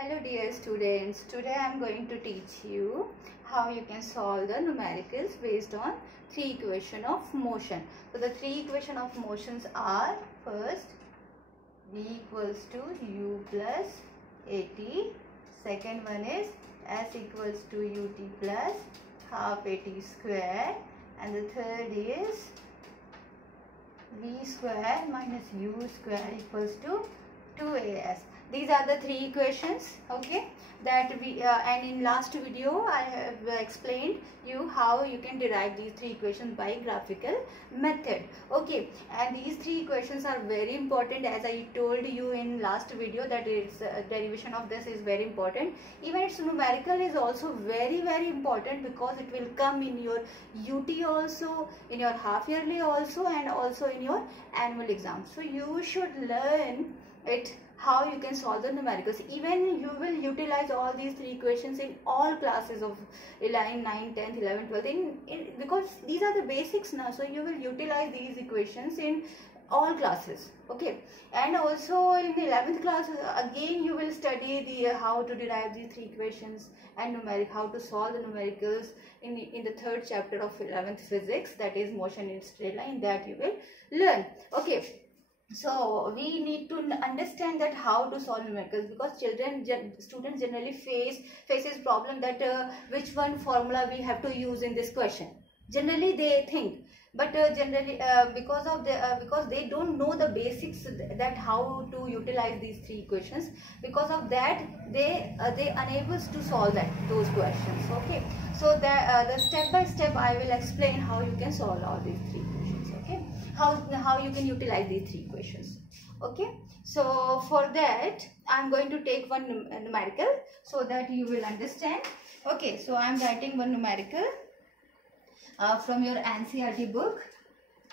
Hello dear students, today I am going to teach you how you can solve the numericals based on three equations of motion. So the three equations of motions are, first v equals to u plus at, second one is s equals to ut plus half at square, and the third is v square minus u square equals to 2as. These are the three equations, okay, that we and in last video I have explained you how you can derive these three equations by graphical method, okay. And these three equations are very important, as I told you in last video, that its derivation of this is very important. Even its numerical is also very important, because it will come in your UT also, in your half yearly also, and also in your annual exam. So you should learn it how you can solve the numericals. Even you will utilize all these three equations in all classes of 9, 10th, 11th, 12th, because these are the basics now. So you will utilize these equations in all classes, okay. And also in 11th class again you will study the how to derive these three equations and how to solve the numericals in the third chapter of 11th physics, that is motion in straight line, that you will learn, okay. So we need to understand that how to solve numericals, because students generally faces problem that which one formula we have to use in this question. Generally they think, but generally because they don't know the basics, that how to utilize these three equations, because of that they unable to solve those questions, okay. So the step by step I will explain how you can solve all these three equations, okay. How you can utilize these three equations, okay. So for that I am going to take one numerical so that you will understand, okay. So I am writing one numerical from your NCERT book.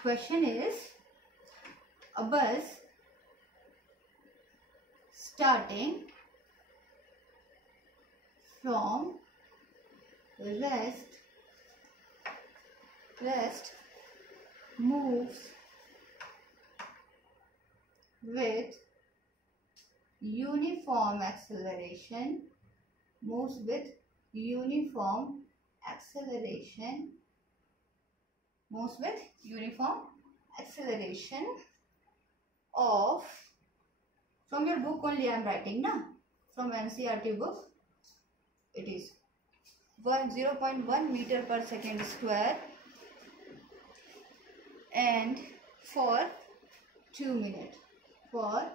Question is, a bus starting from rest moves with uniform acceleration, of, from your book only I am writing, na, from NCERT book, it is 0.1 meter per second square, and for 2 minutes. Find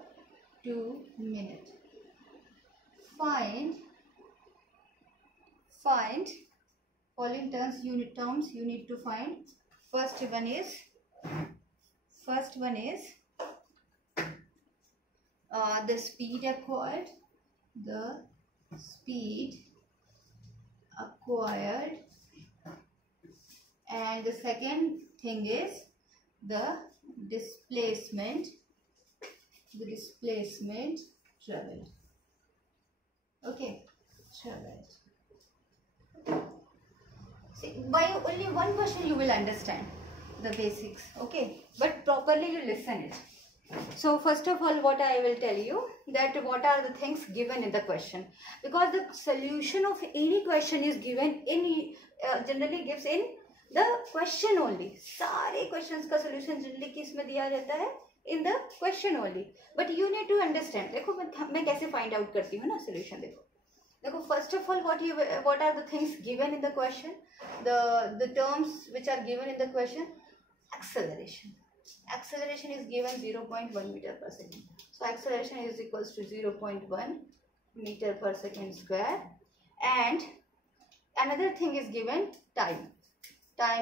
following unit terms you need to find. First one is the speed acquired, and the second thing is the displacement traveled, okay, See, by only one question you will understand the basics, okay, but properly you listen it. So first of all, what I will tell you, that what are the things given in the question, because the solution of any question is given in generally gives in the question only. सारे questions का solution generally किस में दिया रहता है, in the question only, but you need to understand. देखो मैं कैसे find out करती हूँ ना solution, देखो first of all what are the things given in the question, the terms which are given in the question. Acceleration is given 0.1 meter per second. So acceleration is equals to 0.1 meter per second square, and another thing is given, time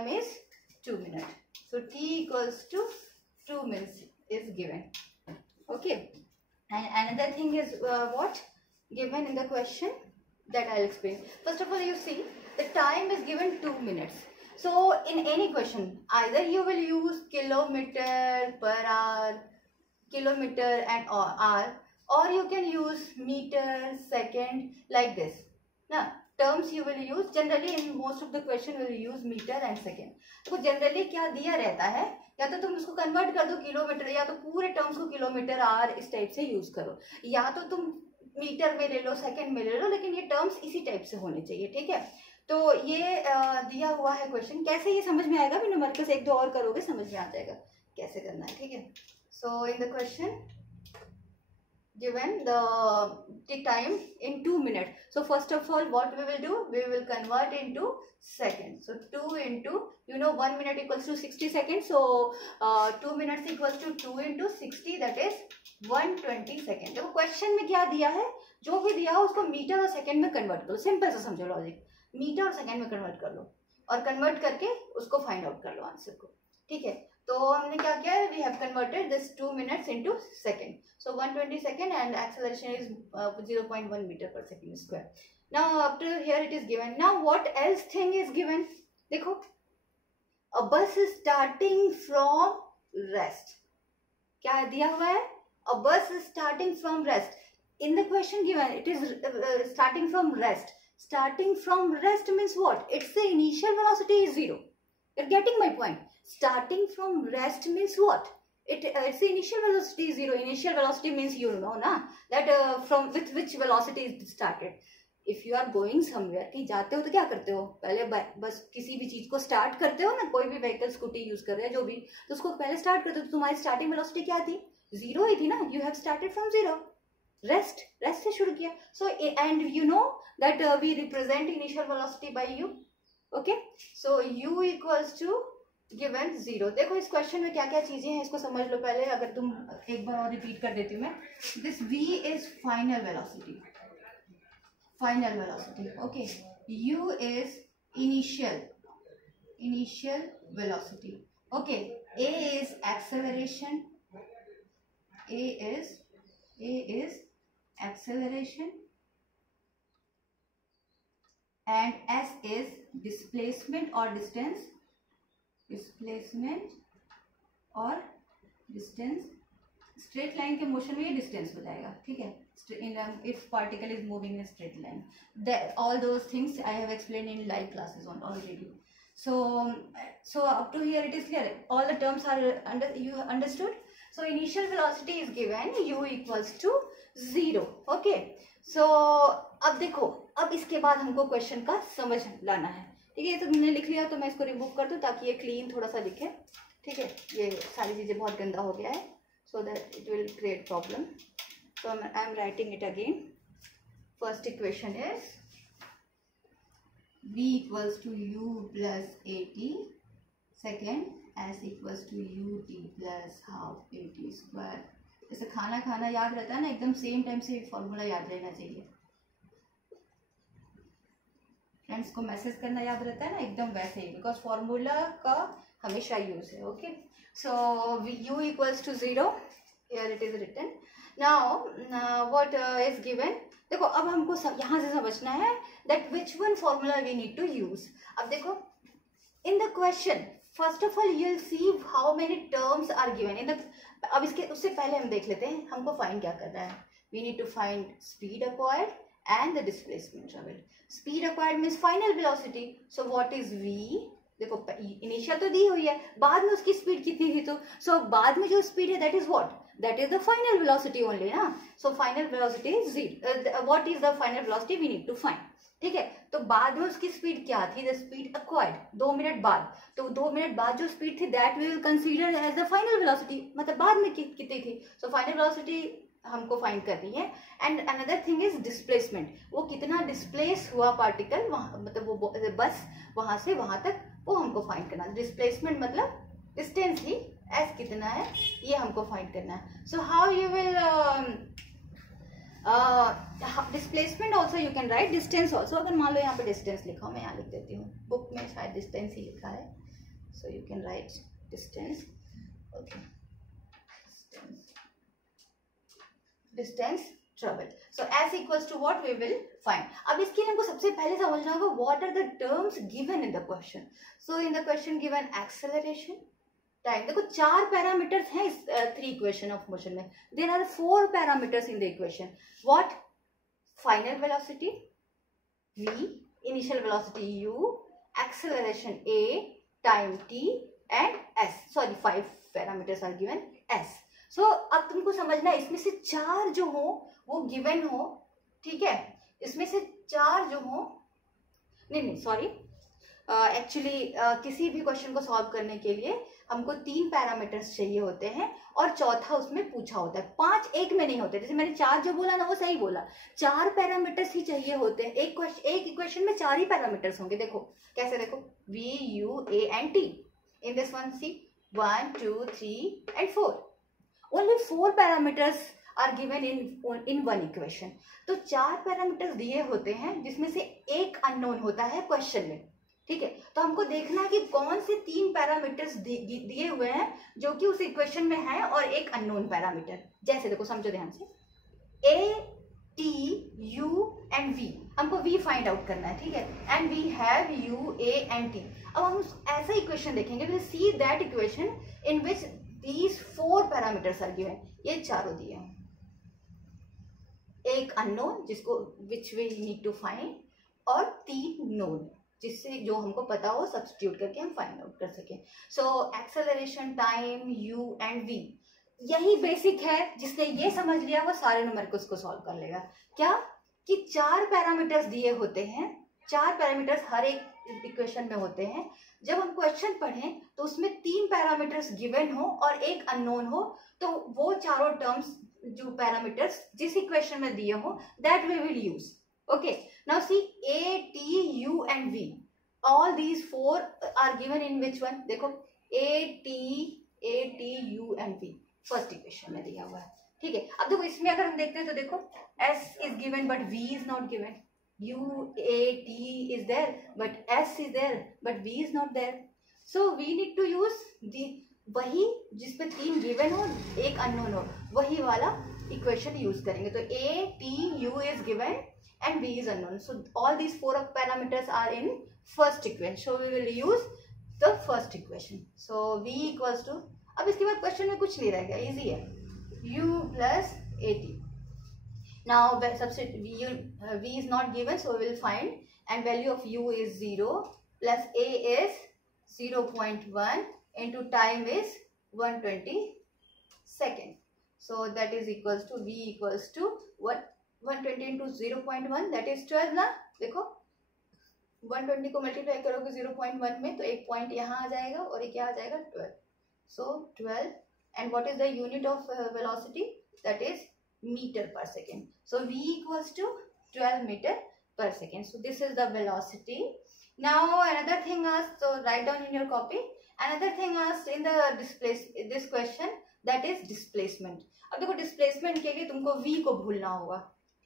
is 2 minutes. So t equals to 2 minutes is given, okay. And another thing is what given in the question, that I'll explain. First of all, you see the time is given 2 minutes. So in any question, either you will use kilometer per hour, kilometer and hour, or you can use meter, second, like this. Now terms you will use, generally in most of the question will use meter and second. तो generally क्या दिया रहता है, या तो तुम उसको कन्वर्ट कर दो किलोमीटर, या तो पूरे टर्म्स को किलोमीटर आर इस टाइप से यूज करो, या तो तुम मीटर में ले लो, सेकंड में ले लो, लेकिन ये टर्म्स इसी टाइप से होने चाहिए, ठीक है। तो ये दिया हुआ है क्वेश्चन, कैसे ये समझ में आएगा, भी न्यूमेरिकल्स एक दो और करोगे समझ में आ जाएगा कैसे करना है, ठीक है। So in the question given the time in 2 minutes. So first of all, what we will do, we will convert into seconds. So 2 into, 1 minute equals to 60 seconds. So 2 minutes equals to 2 into 60, that is 120 seconds. देखो क्वेश्चन में क्या दिया है, जो भी दिया हो उसको मीटर और सेकंड में कन्वर्ट करो, सिंपल से समझो लॉजिक, मीटर और सेकंड में कन्वर्ट कर लो और कन्वर्ट करके उसको फाइंड आउट कर लो आंसर को, ठीक है। तो हमने क्या किया है, we have converted this 2 minutes into second. So 120 second and acceleration is 0.1 meter per second square. Now up to here it is given. Now what else thing is given? देखो, a bus is starting from rest. क्या दिया हुआ है? A bus is starting from rest. In the question given, it is starting from rest. Starting from rest means what? Its the initial velocity is 0. You're getting my point? Starting from rest means what? It's the initial velocity is 0. Initial velocity means na that from with which velocity is started. If you are going somewhere, कहीं जाते हो तो क्या करते हो, पहले बस किसी भी चीज को स्टार्ट करते हो ना, कोई भी व्हीकल स्कूटी यूज कर रहे हैं जो भी, तो उसको पहले स्टार्ट करते हो, तो तुम्हारी स्टार्टिंग वेलोसिटी क्या थी, 0 ही थी ना, you have started from 0. Rest से शुरू किया. So and you know that we represent initial velocity by u. Okay, so u equals to given 0. देखो इस क्वेश्चन में क्या क्या चीजें हैं इसको समझ लो पहले. अगर तुम एक बार और रिपीट कर देती हूँ मैं. This v is final velocity. Okay, u is initial velocity. Okay, a is acceleration. A is acceleration and s is displacement or distance. Straight line के मोशन में ये डिस्टेंस हो जाएगा. ठीक है, if particle is moving in a straight line. All those things I have explained in live classes already. So up to here it is clear. All the terms are you understood. So initial velocity is given u equals to 0. Okay. So अब देखो, अब इसके बाद हमको क्वेश्चन का समझ लाना है. ठीक है, ये तो तुमने लिख लिया तो मैं इसको रिमूव कर दूं ताकि ये क्लीन थोड़ा सा दिखे. ठीक है, ये सारी चीजें बहुत गंदा हो गया है. So that it will create problem. So I am writing it again. First equation is v equals to u plus at. Second, s equals to ut plus half at square. जैसे खाना खाना याद रहता है ना, एकदम सेम टाइम से फॉर्मूला याद रहना चाहिए. फ्रेंड्स को मैसेज करना याद रहता है ना, एकदम वैसे ही, बिकॉज फॉर्मूला का हमेशा यूज है. Okay, so u equals to 0. Here it is written. Now what is given. देखो अब हमको यहाँ से समझना है that which one formula we need to use. अब देखो in the question first of all you will see how many terms are given in the. अब इसके उससे पहले हम देख लेते हैं हमको फाइंड क्या करना है. We need to find speed acquired and the displacement traveled. Speed acquired means final velocity. So what is v? देखो इनिशियल तो दी हुई है, बाद में उसकी स्पीड कितनी थी, तो सो बाद में जो स्पीड है that is what, that is the final velocity only ना. So final velocity is 0. What is the final velocity we need to find. ठीक है, तो बाद में उसकी स्पीड क्या थी, द स्पीड एक्वायर्ड 2 मिनट बाद. तो 2 मिनट बाद जो स्पीड थी that we will consider as the final velocity, मतलब बाद में कितनी थी. सो फाइनल वेलोसिटी हमको फाइंड करनी है. And another thing is displacement. वो कितना डिस्प्लेस हुआ पार्टिकल, मतलब वो बस वहां से वहां तक, वो हमको फाइंड करना है. डिस्प्लेसमेंट मतलब डिस्टेंस ही, एस कितना है ये हमको फाइंड करना है. So how you will displacement also you can write distance also. अगर मान लो यहाँ पे डिस्टेंस लिखा हो, मैं यहाँ लिख देती हूँ, बुक में शायद डिस्टेंस ही लिखा है. So you can write distance. Okay, distance traveled. So s equals to what we will find. अब इसके लिए हमको सबसे पहले समझना होगा what are the terms given in the question. So in the question given acceleration, time. देखो 4 पैरामीटर्स हैं इस 3 equation of motion में. There are 4 parameters in the equation. What? Final velocity v, initial velocity u, acceleration a, time t and s. Sorry, 5 parameters are given s. सो अब तुमको समझना है इसमें से 4 जो हो वो गिवन हो ठीक है, इसमें से 4 जो हो, नहीं सॉरी, एक्चुअली किसी भी क्वेश्चन को सॉल्व करने के लिए हमको 3 पैरामीटर्स चाहिए होते हैं और चौथा उसमें पूछा होता है। 5 एक में नहीं होते, जैसे मैंने 4 जो बोला ना वो सही बोला, 4 पैरामीटर्स ही चाहिए होते हैं। एक इक्वेशन में 4 ही पैरामीटर्स होंगे। देखो कैसे, देखो V U A and T, in this one see 1 2 3 and 4, only 4 parameters are given in one equation। तो 4 पैरामीटर्स दिए होते हैं जिसमें से एक अननोन होता है क्वेश्चन में, ठीक है। तो हमको देखना है कि कौन से 3 पैरामीटर्स दिए हुए हैं जो कि उस इक्वेशन में है और एक अननोन पैरामीटर। जैसे देखो, समझो ध्यान से, A T U and V, हमको V फाइंड आउट करना है, ठीक है, and we have U A and T। अब हम ऐसा इक्वेशन देखेंगे, will see that equation in which these 4 parameters are given. ये चारों दिए हैं, एक अननोन जिसको which we need to find, और 3 नोन जिससे जो हमको पता हो सब्स्टिट्यूट करके हम फाइंड आउट कर सके। So acceleration, time, U and V, यही बेसिक है। जिसने ये समझ लिया वो सारे न्यूमेरिकल्स को सॉल्व कर लेगा। क्या कि 4 पैरामीटर्स दिए होते हैं, 4 पैरामीटर्स हर एक इक्वेशन में होते हैं। जब हम क्वेश्चन पढ़ें तो उसमें 3 पैरामीटर्स गिवन हो और एक अननोन हो, तो वो चारों टर्म्स जो पैरामीटर्स जिस इक्वेशन में दिए हो that we will use. Okay, now see A, T, U and V. All these 4 are given in which one? देखो A, T, U and V first equation में दिया हुआ है, ठीक है। अब देखो इसमें अगर हम देखते हैं तो देखो S is given but V is not given, U, A, T is there but S is there but V is not there. So we need to use the वही जिसमें 3 गिवन हो एक अननोन हो, वही वाला इक्वेशन यूज करेंगे। तो A, T, U is given and V is unknown. So all these 4 parameters are in first equation. So we will use the first equation. So V equals to, अब इसके बाद क्वेश्चन में कुछ नहीं रहेगा, इजी है, U plus AT. Now substitute V is not given, so we will find, and value of U is 0 plus A is 0.1 into time is 120 second. So that is equals to V equals to what, 120 into 0.1 that is 12 ना। देखो 120 को मल्टीप्लाई करोगे 0.1 में तो एक पॉइंट यहाँ आ जाएगा और एक यहाँ आ जाएगा 12। So 12, and what is the unit of velocity? That is meter per second. So V equals to 12 meter per second. So this is the velocity. Now another thing asked, so write down in your copy. Another thing asked in the this question, that is displacement. अब देखो डिस्प्लेसमेंट के लिए तुमको V को भूलना होगा,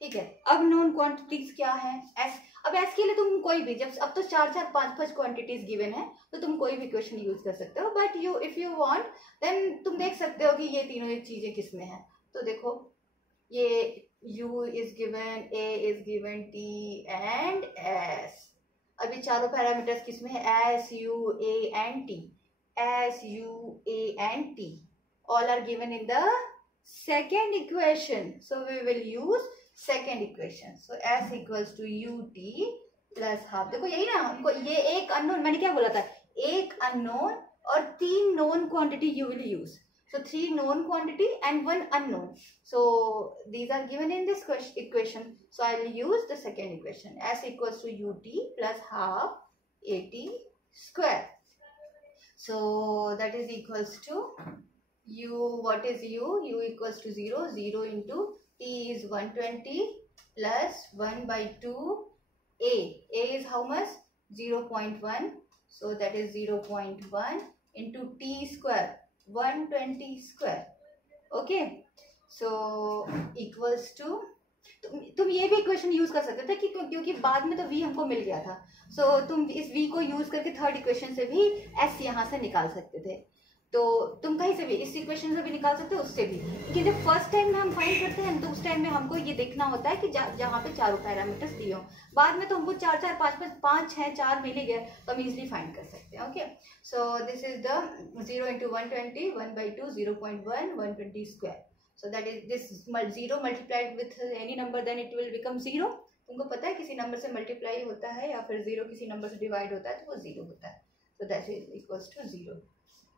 ठीक है। अब नोन क्वांटिटीज क्या है, S। अब S के लिए तुम कोई भी, जब अब तो 4 5 5 क्वांटिटीज गिवन है तो तुम कोई भी इक्वेशन यूज कर सकते हो, but you if you want then तुम देख सकते हो कि ये तीनों ये चीजें किसमें है। तो देखो ये U is given, A is given, T and S। अभी चारों पैरामीटर्स किसमें है, S, U, A and T, S, U, A and T all are given in the second equation. So we will use second equation. So S equals to UT plus half. देखो यही ना, हमको ये एक अननोन, मैंने क्या बोला था, एक अननोन और 3 known quantity you will use. So 3 known quantity and 1 unknown. So these are given in this equation. So I will use the second equation. S equals to UT plus half AT square. So that is equals to U, what is U? U equals to 0, 0 into T is 120 plus 1 by 2 A. A is how much? 0.1. So that is 0.1 into T square, 120 square. Okay. So equals to, तुम ये भी equation use कर सकते थे कि क्योंकि बाद में तो v हमको मिल गया था। सो तुम इस v को यूज करके थर्ड इक्वेशन से भी s यहाँ से निकाल सकते थे। तो तुम कहीं से भी इस इक्वेशन से भी निकाल सकते हो, उससे भी, क्योंकि जब फर्स्ट टाइम में हम फाइंड करते हैं तो उस टाइम में हमको ये देखना होता है कि जहाँ पे चारों पैरामीटर्स दिए हो। बाद में तो हमको 4 4 5 5 5 6 4 मिल ही गए तो हम इजिली फाइंड कर सकते हैं। Okay, so this is the 0 into 120, 1 by 2, 0.1, 120 square. So that is this 0 multiplied with any number, then it will become 0. तुमको पता है किसी नंबर से मल्टीप्लाई होता है या फिर 0 किसी नंबर से डिवाइड होता है तो वो 0 होता है। So that is equals to 0.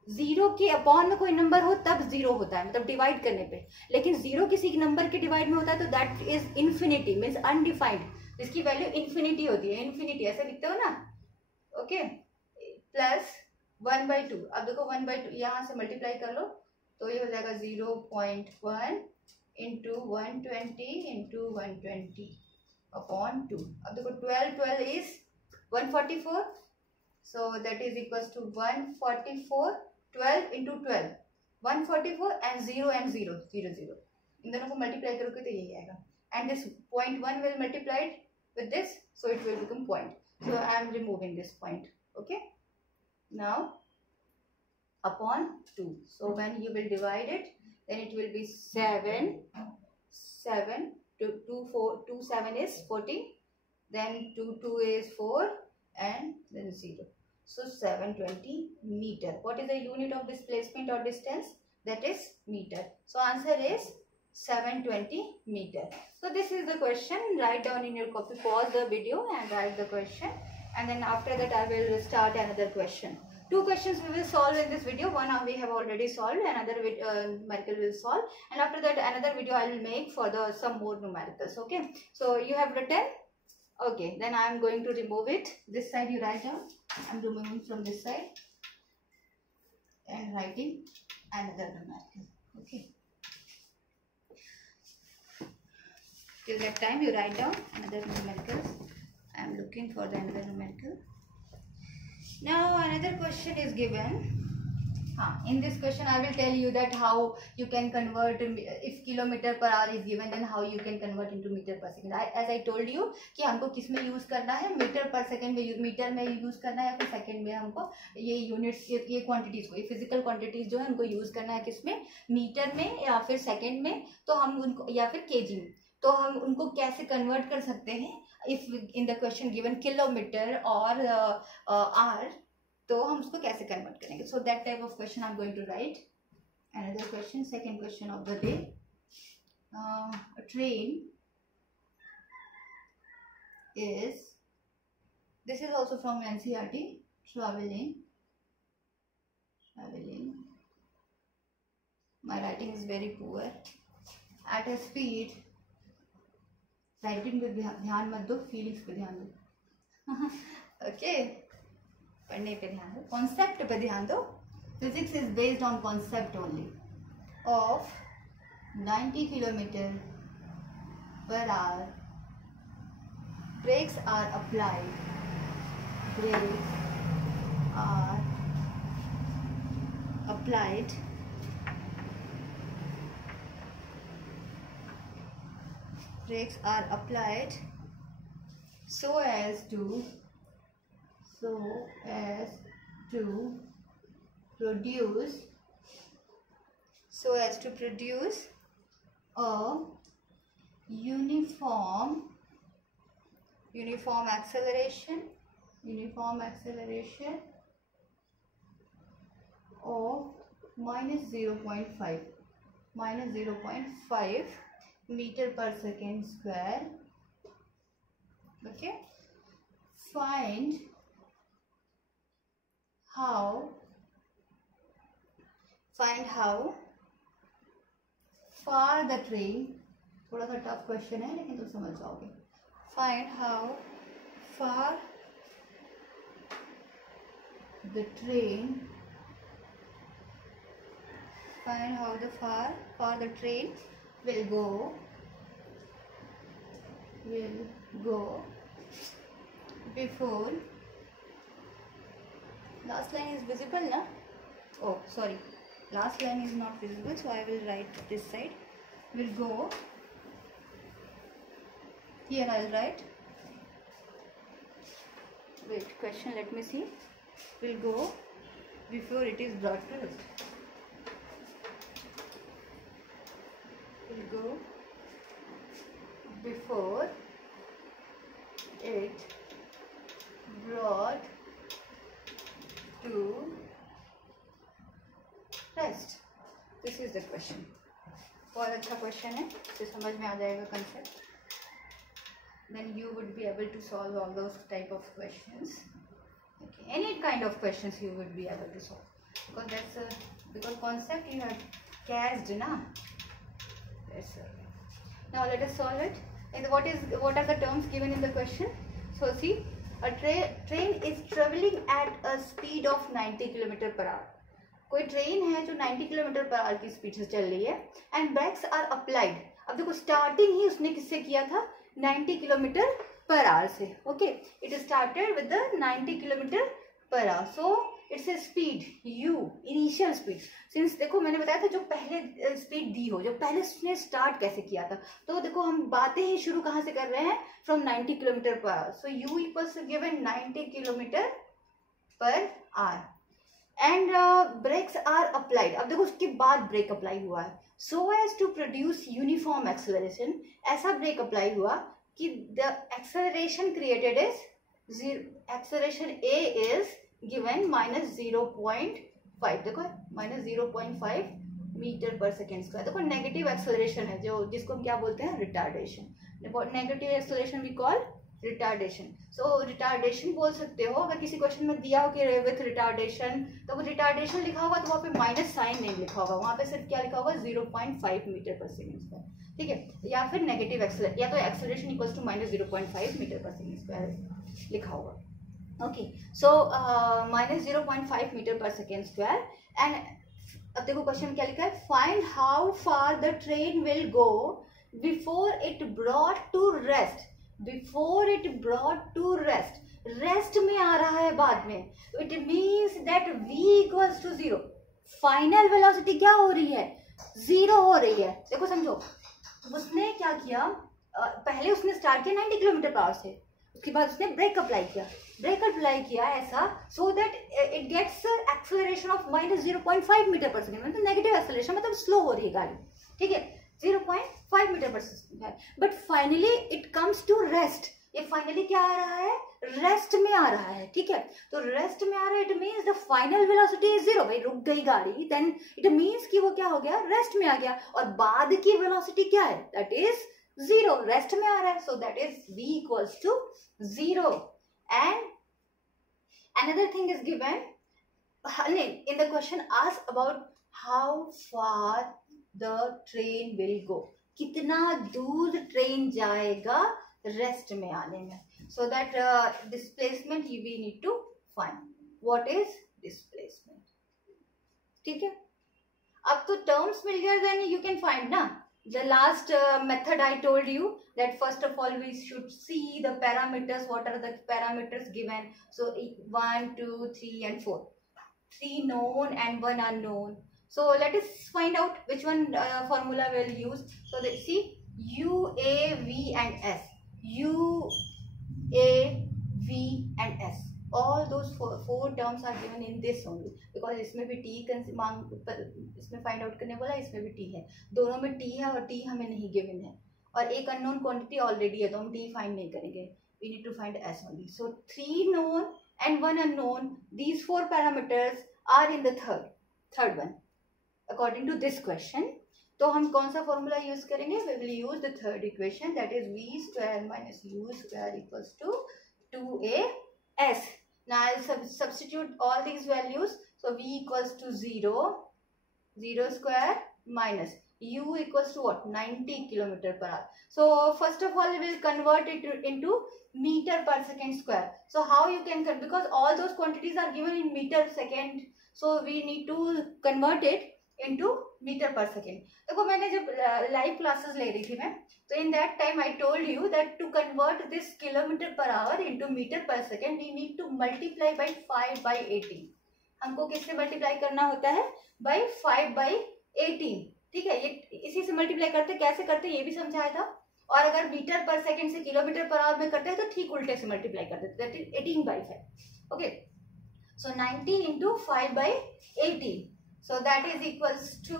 जीरो के अपॉन में कोई नंबर हो तब जीरो होता है, मतलब डिवाइड करने पे, लेकिन जीरो किसी नंबर के डिवाइड में होता है तो that is infinity, means undefined, जिसकी वैल्यू इन्फिनिटी होती है, इन्फिनिटी ऐसे लिखते हो ना, ओके। प्लस 1/2, अब देखो 1/2 यहाँ से मल्टीप्लाई कर लो तो ये हो जाएगा 0.1 इंटू 120 इंटू 120 अपॉन 2। अब देखो 12 इज 144, so that is equals to 144, 12 into 12 144 and 0 and 0 0 0, इन दोनों को मल्टीप्लाई करोगे तो यही आएगा, and this 0.1 will multiplied with this, so it will become point. So I am removing this point, okay. Now upon 2, so when you will divide it, then it will be 7 to 2 7 is 14, then 2 is 4 and then 0, so 720 meter. What is the unit of displacement or distance? That is meter. So answer is 720 meter. So this is the question. Write down in your copy, pause the video and write the question, and then after that I will start another question. Two questions we will solve in this video. One we have already solved, another numerical will solve, and after that another video I will make for the some more numericals, okay. So you have written, okay, then I am going to remove it. This side you write down, I am removing from this side and writing another numerical, okay. Till that time you write down another numericals. I am looking for the another numerical. Now another question is given. In this question I will tell you that how you can convert, if kilometer per hour is given, then how you can convert into meter per second. As I told you कि हमको किस में यूज करना है, मीटर पर सेकंड में, मीटर में यूज करना है या फिर सेकंड में, हमको ये यूनिट्स, ये क्वांटिटीज को, ये फिजिकल क्वांटिटीज जो है उनको यूज करना है किस में, मीटर में या फिर सेकंड में, तो हम उनको, या फिर केजी में, तो हम उनको कैसे कन्वर्ट कर सकते हैं if in the question given kilometre और आर, तो हम उसको कैसे कन्वर्ट करेंगे. So that type of question I am going to write. Another question, second question of the day. A train is, this is also from NCERT, traveling, my writing is very poor, at a speed, writing पे ध्यान मत दो, फीलिंग्स पे ध्यान दो, ओके. पढ़ने पे ध्यान दो, कॉन्सेप्ट पे ध्यान दो. Physics is based on concept only. Of 90 kilometre per hour, brakes are applied, brakes are applied so as to produce a uniform acceleration of minus 0.5 meter per second square, okay. Find how far the train, थोड़ा सा tough question है लेकिन तुम समझ जाओगे. Find how far the train will go before, last line is visible na, oh sorry, last line is not visible, so I will write this side, will go, here I will write, wait, question, let me see, will go before it is brought to rest, will go before it brought to rest. This is the question. बहुत अच्छा क्वेश्चन है, इसे समझ में आ जाएगा concept. Then you would be able to solve all those type of questions. Okay, any kind of questions you would be able to solve. because that's because concept you have cast na. That's now let us solve it. And what are the terms given in the question? So see, a train is traveling at a speed of 90 km/h. कोई ट्रेन है जो 90 km/h की स्पीड से चल रही है and brakes are applied. अब देखो स्टार्टिंग ही उसने किससे किया था? 90 km/h से. Okay, it started with the 90 km/h. So it's a speed u, initial speed. Since देखो मैंने बताया था जो पहले स्पीड दी हो, जो पहले उसने स्टार्ट कैसे किया था, तो देखो हम बातें ही शुरू कहाँ से कर रहे हैं? From 90 km/h. So u equals given 90 km/h and brakes are applied. अब देखो उसके बाद ब्रेक अप्लाई हुआ है so as to produce uniform acceleration. ऐसा ब्रेक अप्लाई हुआ कि the acceleration created is acceleration a is given -0.5. देखो -0.5 मीटर पर सेकेंड स्क्वायर. देखो नेगेटिव एक्सेलरेशन है जो जिसको हम क्या बोलते हैं? Retardation. Negative acceleration we call retardation. So retardation बोल सकते हो. अगर किसी क्वेश्चन में दिया हो कि विथ रिटार्डेशन, तो वो रिटार्डेशन लिखा होगा तो वहाँ पे माइनस साइन नहीं लिखा होगा, वहाँ पे सिर्फ क्या लिखा होगा? 0.5 मीटर पर सेकेंड स्क्वायर. ठीक है, या फिर नेगेटिव एक्सेलरेशन, या तो एक्सेलरेशन इक्वल्स टू -0.5 मीटर पर सेकेंड स्क्वायर लिखा होगा. ओके, सो -0.5 मीटर पर सेकेंड स्क्वायर. एंड अब देखो क्वेश्चन क्या लिखा है? Find how far the train will go before it brought to rest. Before it brought to rest. Rest में आ रहा है बाद में. इट means that v equals to 0. Final velocity क्या हो रही है? 0 हो रही है. देखो समझो, उसने क्या किया? पहले उसने स्टार्ट किया 90 km/h से, उसके बाद उसने ब्रेक अप्लाई किया ऐसा so that it gets acceleration of -0.5 metre पर सेकेंड. मतलब नेगेटिव एक्सेलरेशन, मतलब स्लो हो रही है गाड़ी. ठीक है, 0.5 मीटर पर second. But finally it comes to rest. ये फाइनली क्या आ रहा है? रेस्ट में आ रहा है. ठीक है, तो रेस्ट में आ रहा है. It means the final velocity is 0. भाई रुक गई गाड़ी, देन इट मीन्स कि वो क्या हो गया? रेस्ट में आ गया. और बाद की वेलोसिटी क्या है? That is 0. रेस्ट में आ रहा है, so that is v equals to 0. And another thing is given in the question asked about how far the train will go. कितना दूर ट्रेन जाएगा रेस्ट में आने में. so that displacement we need to find. what is displacement? ठीक है, अब तो terms मिल गए, then you can find ना. The last method I told you that first of all we should see the parameters. What are the parameters given? So 1, 2, 3 and 4. 3 known and 1 unknown. So let us find out which one formula we'll use. So let's see, U, A, V and S. U, A, V and S. All those four terms are given in this only because इसमें भी T इसमें find out करने बोला, इसमें भी T है. दोनों में T है और T हमें नहीं given है. और एक unknown quantity already है तो हम T find नहीं करेंगे. We need to find S only. So 3 known and 1 unknown. These 4 parameters are in the third one. According to this question, तो हम कौन सा formula use करेंगे? We will use the third equation, that is v square minus u square equals to 2as. Now I'll substitute all these values. So v equals to 0 square minus u equals to what? 90 km/h. So first of all we will convert it into meter per second square. So how you can, because all those quantities are given in meter second, so we need to convert it into meter per second. देखो मैंने जब live classes ले रही थी मैं, तो in that time I told you that to convert this km/h into meter per second we need to multiply by 5/18. हमको किससे मल्टीप्लाई करना होता है? by 5/18. ठीक है, ये इसी से मल्टीप्लाई करते, कैसे करते ये भी समझाया था. और अगर मीटर पर सेकेंड से km/h में करते हैं तो ठीक उल्टे से मल्टीप्लाई करते हैं, दैट इज 18/5. ओके, सो 90 into 5/18. So that is equals to,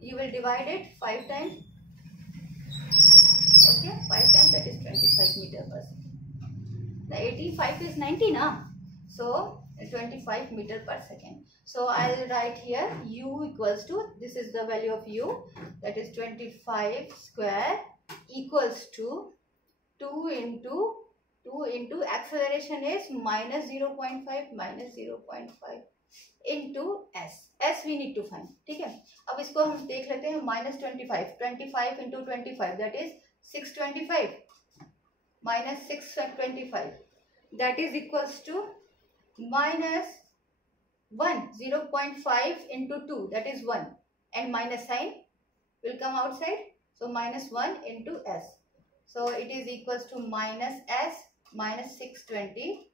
you will divide it 5 times. Okay, 5 times, that is 25 meter per second. The 85 is 90 na, so 25 meter per second. So I'll write here u equals to, this is the value of u, that is 25 square equals to 2 into acceleration is -0.5 minus 0.5 into s. s we need to find. ठीक है, अब इसको हम देख लेते हैं. -25, 25 into 25 that is 625 minus 625 that is equals to minus 1. 0.5 into 2 that is 1 and minus sign will come outside, so minus 1 into s, so it is equals to minus s minus 625.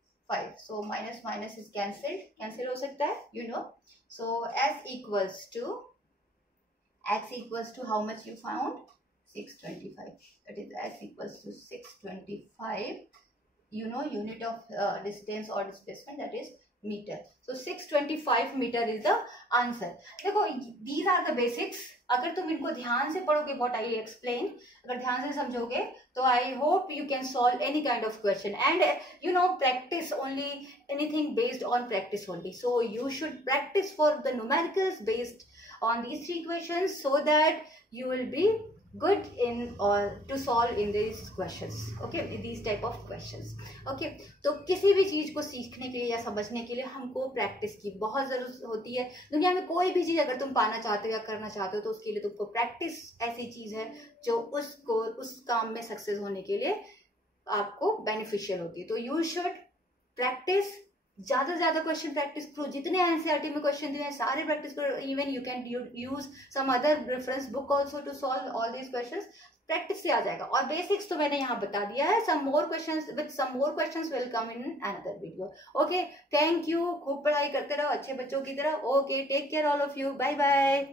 So minus minus is cancel हो सकता है, you know. So s equals to how much you found? 625. That is s equals to 625. You know unit of distance or displacement, that is meter. So 625 meter is the answer. देखो, these are the basics. अगर तुम इनको ध्यान से पढ़ोगे, what I explain, अगर ध्यान से समझोगे, तो I hope you can solve any kind of question. And you know, practice only, anything based on practice only. So you should practice for the numericals based on these three questions, so that you will be good in or to solve in these questions. Okay, these type of questions. Okay, तो किसी भी चीज को सीखने के लिए या समझने के लिए हमको प्रैक्टिस की बहुत जरूरत होती है. दुनिया में कोई भी चीज अगर तुम पाना चाहते हो या करना चाहते हो, तो उसके लिए तुमको प्रैक्टिस ऐसी चीज है जो उसको उस काम में सक्सेस होने के लिए आपको बेनिफिशियल होती है. तो यू शुड प्रैक्टिस, ज्यादा से ज्यादा क्वेश्चन प्रैक्टिस करो. जितने एनसीईआरटी में क्वेश्चन दिए हैं सारे प्रैक्टिस करो. Even you can use some other reference book also to solve all these questions. Practice से आ जाएगा. और बेसिक्स तो मैंने यहाँ बता दिया है. Some more questions will come in another video. Okay, thank you. खूब पढ़ाई करते रहो अच्छे बच्चों की तरह. Okay, take care all of you. Bye bye.